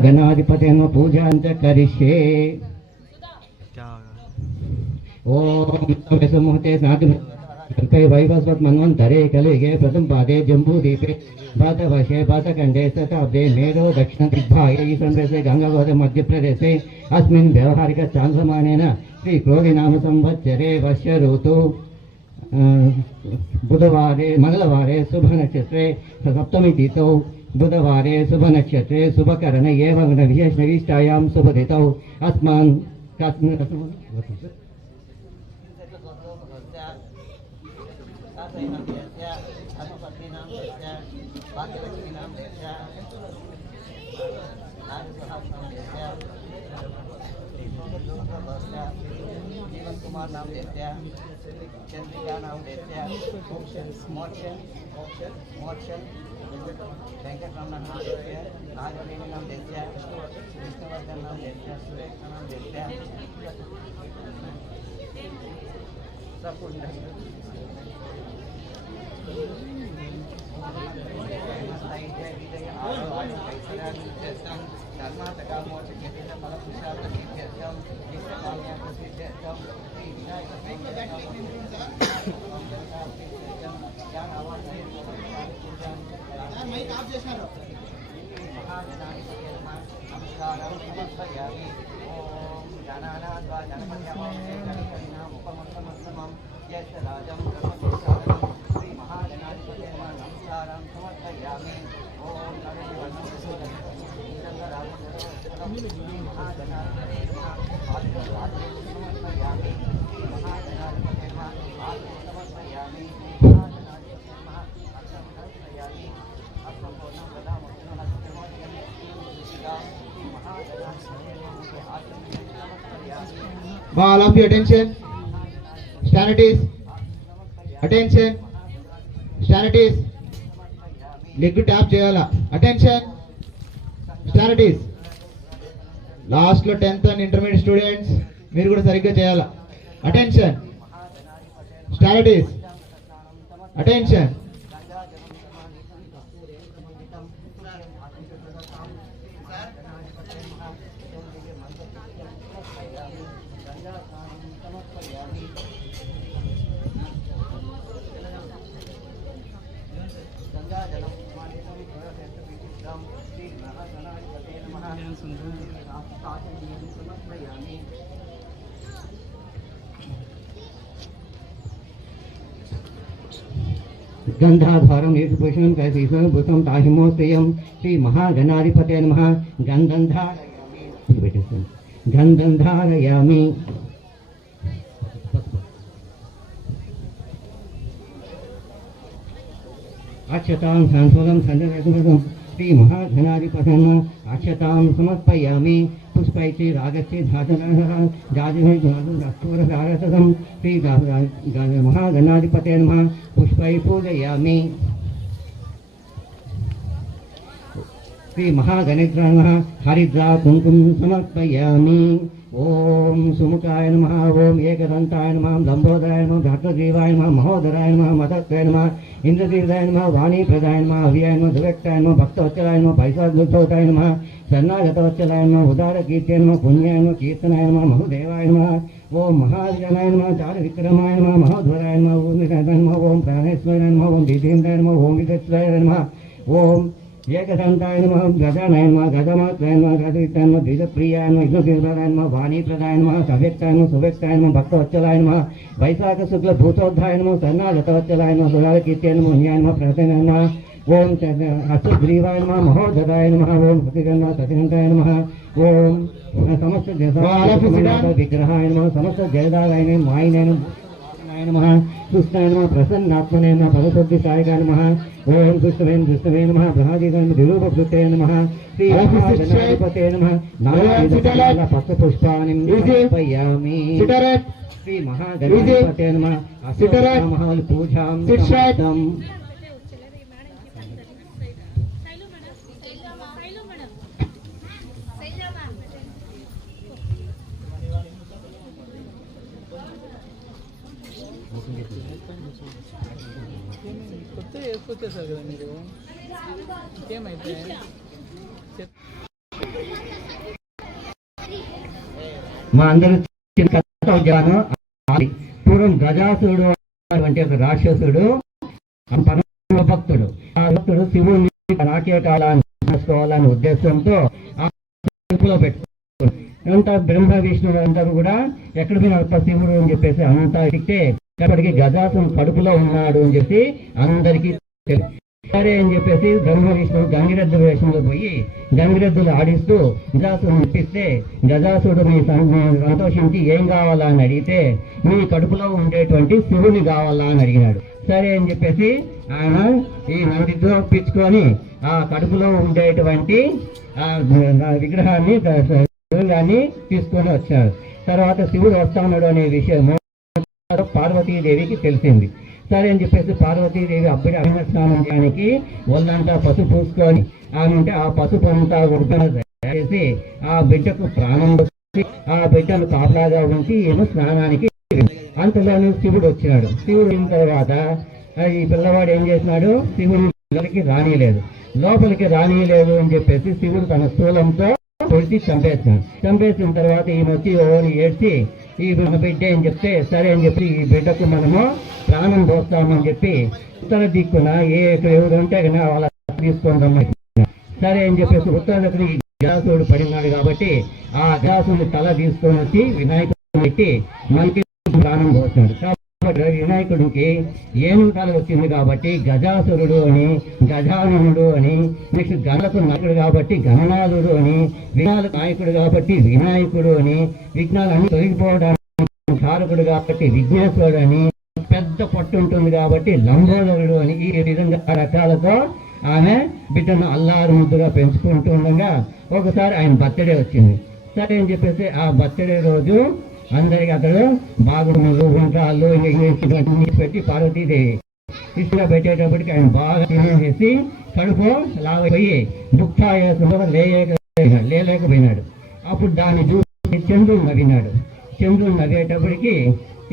गणाधिपतेन पूजां च करिष्ये। ओम मुहूर्ते स्नातुं वैवस्वत् मन्वन्तरे कलिगे प्रथम पादे जम्बूदीपे भातवर्षे भातखण्डे शताब्दे मेरो दक्षिणदिग्भागे ईशान्यदेशे गंगागोदावरी मध्यप्रदेशे अस्मिन् व्यवहारिक चान्द्रमानेन श्री क्रोधिनाम संवत्सरे वर्ष ऋतु बुधवारे मंगलवारे शुभ नक्षत्रे सप्तमी तिथौ बुधवारे शुभ नक्षत्रे शुभकरणे एवं विशेष निष्ठायां शुभतिथौ अस्मान् जीवन कुमार नाम देते हैं, चंद्रिका नाम देते हैं, मोक्षन वेंकटरमण नाम देते हैं, नागदेवी नाम देते हैं, विष्णुवर्धन नाम देते हैं, सुरेश नाम देते हैं, सब कुछ All of you attention. Stand at ease. Attention. Stand at ease. Leg tap cheyala. Attention. Stand at ease. Last lo 10th and intermediate students మీరు కూడా సరిగ్గా చేయాలా. Attention. Stand at ease. Attention. गंधाधारम भूषणम कैसीषण Bhushan ताहिमोस्तेयम Shri महागणाधिपते नमः गंधंधारयामि अक्षतां सांस्वदं संजयं श्री महागणाधिपते नमः अक्षतां समर्पयामि पुष्पैति रागस्य धातनः जाजने जातुरस्फुरसारसं श्री महागणाधिपते नमः पुष्पै पूजयामि श्री महागणेशाय नमः हरिद्रा कुंकुम समर्पयामि ओम सुमुखाय नमः ओम एकदंताय नमः लंबोदराय नमः भ्रातृदेवाय नमः महोदराय नमः मदत्ताय नमः इंद्रदेवाय नमः वाणीप्रदाय नमः अव्ययाय नमः दुर्व्यक्ताय नमः भक्तवत्सलाय नमः पैसाद्भुतोताय नमः शरणागतवत्सलाय नमः उदारकीर्त्याय नमः पुण्याय नमः कीर्तनाय नमः महोदेवाय नमः ओम महाजनाय नमः चारुविक्रमाय नमः महोध्वराय नमः ओम निषादाय नमः ओम प्राणेश्वराय नमः ओम विधेन्द्राय नमः ओम विदत्ताय नमः ओम एकदंताय नमः गजानय नमः गजमात्राय नमः गजवित्ताय नमः द्विजप्रियाय नमः विष्णुदेवाय नमः वाणीप्रदाय नमः सव्यक्ताय नमः सुव्यक्ताय नमः भक्तवत्सलाय नमः वैशाख शुक्ल भूतोद्धाय नमः शरणागतवत्सलाय नमः सुरालकीर्त्याय नमः मुन्याय नमः प्रसन्नाय नमः ओम अच्युतग्रीवाय नमः महोदराय नमः ओम सतिगंधाय नमः ओम समस्त विग्रहाय नमः समस्त जयदाय मायिनाय नमः कृष्णाय नमः प्रसन्नात्मने नमः पदशुद्धिसायकाय नमः ओम कृष्णवे नमः ब्रह्मादिगण दिरूपभृते नमः श्री महागणाधिपते नमः नारायण पत्रपुष्पाणि समर्पयामि శ్రీ మహాగణపతే నమః అష్టోత్తరమహావళి పూజాం సమాప్తం. కొత్త వేసుకొచ్చేసారు కదా మీరు, ఇంకేమైతే మా అందరూ పూర్వం గజాసురుడు అంటే ఒక రాక్షసుడు, పరమ భక్తుడు. ఆ భక్తుడు శివుని రాకే కాలాన్ని చేసుకోవాలనే ఉద్దేశంతో ఆ పెట్టుకున్నాడు. అంతా బ్రహ్మ విష్ణువు అందరూ కూడా ఎక్కడ పోయిన శివుడు అని చెప్పేసి అంతా తిట్టే ఎప్పటికీ గజాసురుడు కడుపులో ఉన్నాడు అని చెప్పి అందరికీ సరే అని చెప్పేసి బ్రహ్మ విష్ణువు గంగిరెద్దు వేషంలో పోయి గంగిరెద్దులు ఆడిస్తూ గజాసురుని ఇప్పిస్తే గజాసురుడు మీ సంతోషించి ఏం కావాలా అని అడిగితే మీ కడుపులో ఉండేటువంటి శివుని కావాలా అని అడిగినాడు. సరే అని చెప్పేసి ఆయన ఈ నందితో పిచ్చుకొని ఆ కడుపులో ఉండేటువంటి విగ్రహాన్ని తీసుకొని వచ్చాడు. తర్వాత శివుడు వస్తాడు అనే విషయము పార్వతీదేవికి తెలిసింది. సరే అని చెప్పేసి పార్వతీదేవి అప్పుడే అభిన స్నానం చేయడానికి వాళ్ళంతా పసుపు పూసుకొని ఆమె ఆ పసుపు అంతా ఉడకన చేసి ఆ బిడ్డకు ప్రాణం వచ్చి ఆ బిడ్డను కాపలాగా ఉంచి ఏమో స్నానానికి. అంతలోనే శివుడు వచ్చినాడు. శివుడు అయిన తర్వాత ఈ పిల్లవాడు ఏం చేసినాడు, శివుడికి లోపలికి రానియలేదు అని చెప్పేసి శివుడు తన స్థూలంతో పొడిచి చంపేసినాడు. చంపేసిన తర్వాత ఈయన వచ్చి ఓని ఏడ్చి ఈ బిడ్డ అని చెప్తే సరే అని చెప్పి ఈ బిడ్డకు మనము ప్రాణం పోస్తామని చెప్పి ఉత్తర దిక్కున ఎవరు ఉంటే కదా వాళ్ళ తీసుకొని రమ్మని. సరే అని చెప్పేసి ఉత్తర దిక్కున ఈ గజాసురుడు పడినాడు కాబట్టి ఆ గజాసురుని తల తీసుకొని వచ్చి వినాయకుడు పెట్టి మనకి ప్రాణం పోస్తున్నాడు. కాబట్టి వినాయకుడికి ఏనుగు తల వచ్చింది కాబట్టి గజాసురుడు అని, గజాననుడు అని, నెక్స్ట్ గణకు నాయకుడు కాబట్టి గణనాథుడు అని, విఘ్నాలకు నాయకుడు కాబట్టి వినాయకుడు అని, విఘ్నాలన్నీ తొలగిపోవడానికి కారకుడు కాబట్టి విఘ్నేశ్వరుడు అని, పెద్ద పొట్టు ఉంటుంది కాబట్టి లంబోదరుడు అని, ఈ విధంగా రకాలతో ఆమె బిడ్డను అల్లారు ముద్దుగా పెంచుకుంటూ ఉండగా ఒకసారి ఆయన బర్త్డే వచ్చింది. సరే అని చెప్పేసి ఆ బర్త్డే రోజు అందరికి అతడు బాగుండు ఉండ్రాళ్ళు పెట్టి పార్వతీదేవి ఇసుగా పెట్టేటప్పటికి ఆయన బాగా తినేసి కడుపు లాగపోయి దుఃఖ లేలేకపోయినాడు. అప్పుడు దాన్ని చూసి చంద్రుడు నవ్వినాడు. చంద్రుడు నవ్వేటప్పటికి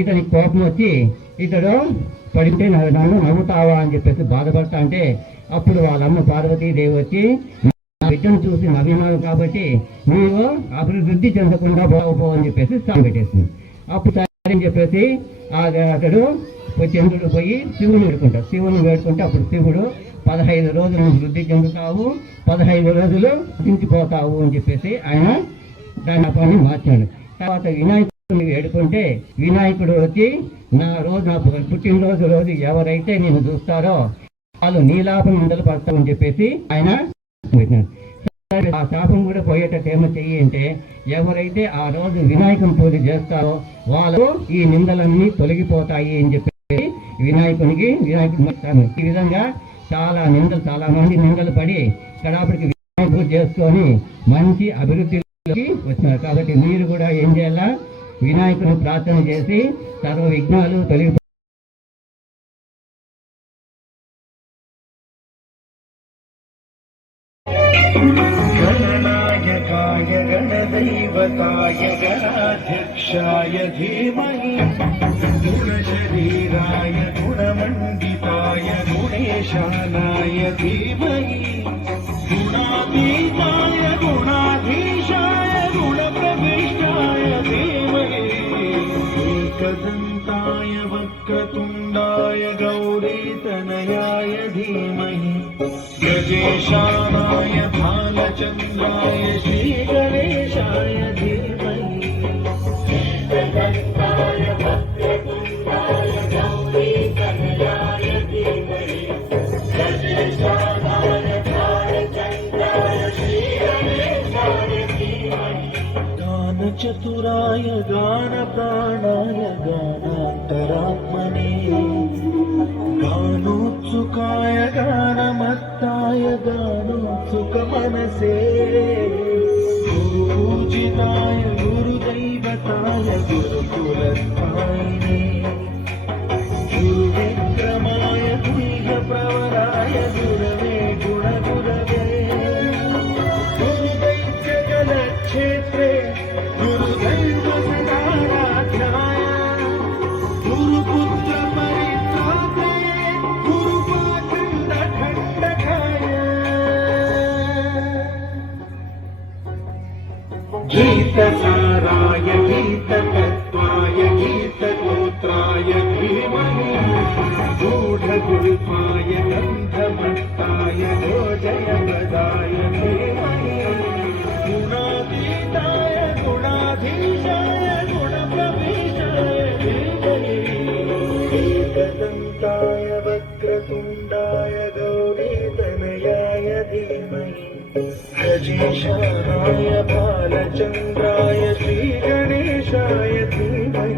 ఇతనికి కోపం వచ్చి ఇతడు పడితే నన్ను నవ్వుతావా అని చెప్పేసి బాధపడతా అంటే అప్పుడు వాళ్ళమ్మ పార్వతీదేవి వచ్చి బిడ్డను చూసి నవ్వినాడు కాబట్టి నీవు అభివృద్ధి చెందకుండా బాగుపో అని చెప్పేసి సాగు పెట్టేసింది. అప్పుడు సరే అని చెప్పేసి అతడు చంద్రుడు పోయి శివుని వేడుకుంటాడు. శివుని వేడుకుంటే అప్పుడు శివుడు 15 రోజులు వృద్ధి చెందుతావు, 15 రోజులు దించిపోతావు అని చెప్పేసి ఆయన దాని పని మార్చాడు. తర్వాత వినాయకుడిని వేడుకుంటే వినాయకుడు వచ్చి నా పుట్టినరోజు రోజు ఎవరైతే నేను చూస్తారో వాళ్ళు నీలాపం నిందలు పడతామని చెప్పేసి ఆయన ఆ శాపం కూడా పోయేటట్టు ఏమో చెయ్యి అంటే ఎవరైతే ఆ రోజు వినాయకుని పూజ చేస్తారో వాళ్ళు ఈ నిందలన్నీ తొలగిపోతాయి అని చెప్పి వినాయకుడు ఈ విధంగా చాలా మంది నిందలు పడి కడాపడికి వినాయక పూజ చేసుకొని మంచి అభివృద్ధిలోకి వచ్చినారు. కాబట్టి మీరు కూడా ఏం చేయాలా, వినాయకుని ప్రార్థన చేసి సర్వ విఘ్నాలు తొలగి गणनायकाय गणदैवताय गणाध्यक्षाय धीमहि गुणशरीराय गुणमण्डिताय गुणेशानाय धीमहि गुणातीताय गुणाधीशाय गुणप्रविष्टाय धीमहि एकदन्ताय वक्रतुण्डाय गौरीतनयाय धीमहि गजेशानाय भालचन्द्राय श्रीगणेशाय धीमहि एकदन्ताय वक्रतुण्डाय गौरीतनयाय धीमहि गजेशानाय भालचन्द्राय श्रीगणेशाय धीमहि गानचतुराय गानप्राणाय गानान्तरात्मने गानोत्सुकाय गानमत्ताय गानोत्सुकमनसे गुरुपूजिताय गुरुदैवताय गुरुकुलस्थाय गुरवे गुणगुरवे गुरुदैत्यगलक्षेत्रे गुरुदैव सदाराध्याय गुरुपुत्र परित्राते गुरुपाखण्डखण्डकाय गीतसाराय गीततत्त्वाय गीतगोत्राय धीमहि गूढगुल्पाय गन्धमट्टाय गोजयप्रदाय धीमहि गुणातीताय गुणाधीशाय गुणप्रवेशाय धीमहि एकदन्ताय वक्रतुण्डाय गौरीतनयाय धीमहि गजेशानाय बालचन्द्राय श्रीगणेशाय धीमहि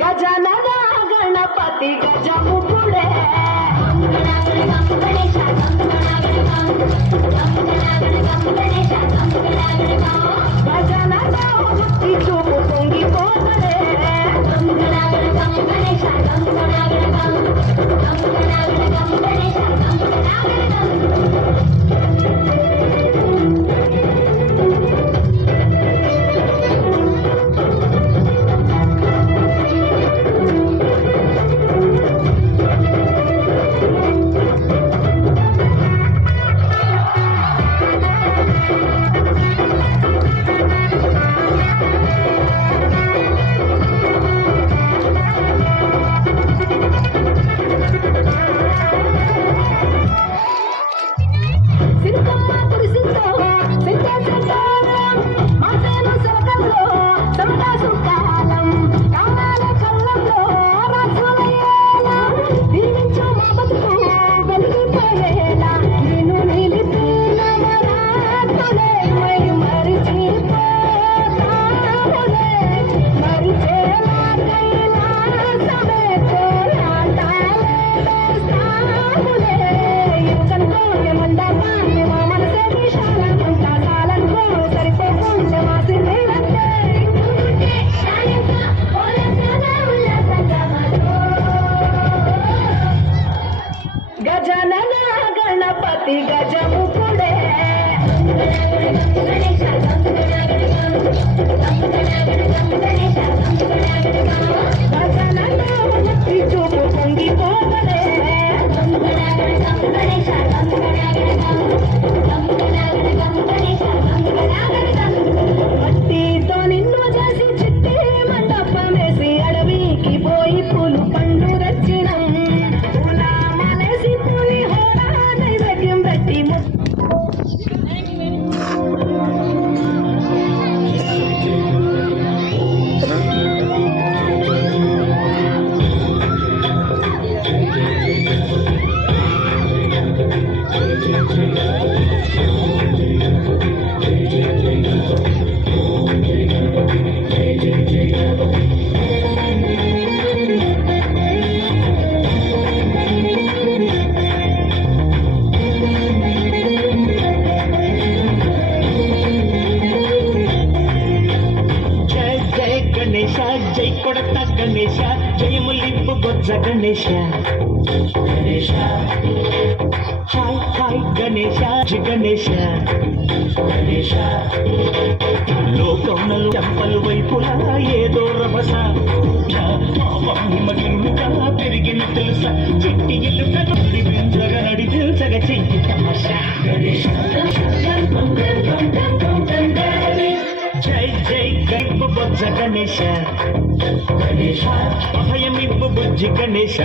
గజనన గణపతి గజముఖుడే గజనన భక్తి చూపు పొంగిపోతలే గజనన గణపతి గజముఖుడే గజనన భక్తి చూపు పొంగిపోతలే మట్టితో నిన్ను చేసి చిట్టి మండపం వేసి అడవికి పోయి పూలు పండు రచ్చినం పూలమాలేసి పులిహోర నైవేద్యం పెట్టి జై కొడత గణేశ జయములింపు బొజ్జ గణేశ గణేశ హాయ్ హాయ్ గణేశ జి గణేశ గణేశ లోకమునలు చెంపలు వైపులా ఏదో రభస మహిమగిరుడుగా పెరిగిన తెలుసా చెట్టి ఎల్లుగా నడిపించగా నడిపించగా చెయ్యి తమాషా గణేశ జై జై జై గణపు బొజ్జ గణేశ అభయమిప్పు బుజ్జి గణేశ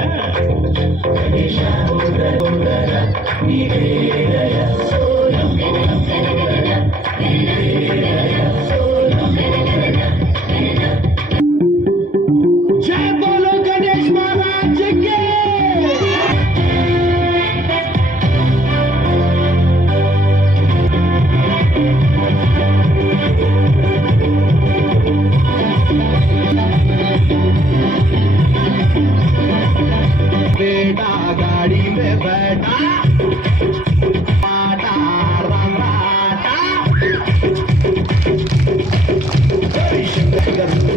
జై బోలో గణేష్ మహారాజ్ కి बेटा गाड़ी में बैठा पाटा रंगाटा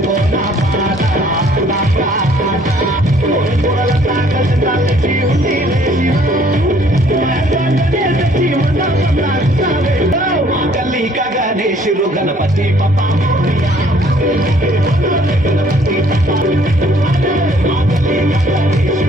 बोला पाटा रंगाटा बोला ताका संताल की हुंदी लेसी गली का गणेश रो गणपति पप्पा गणपति पप्पा गली का गणेश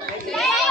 Hey!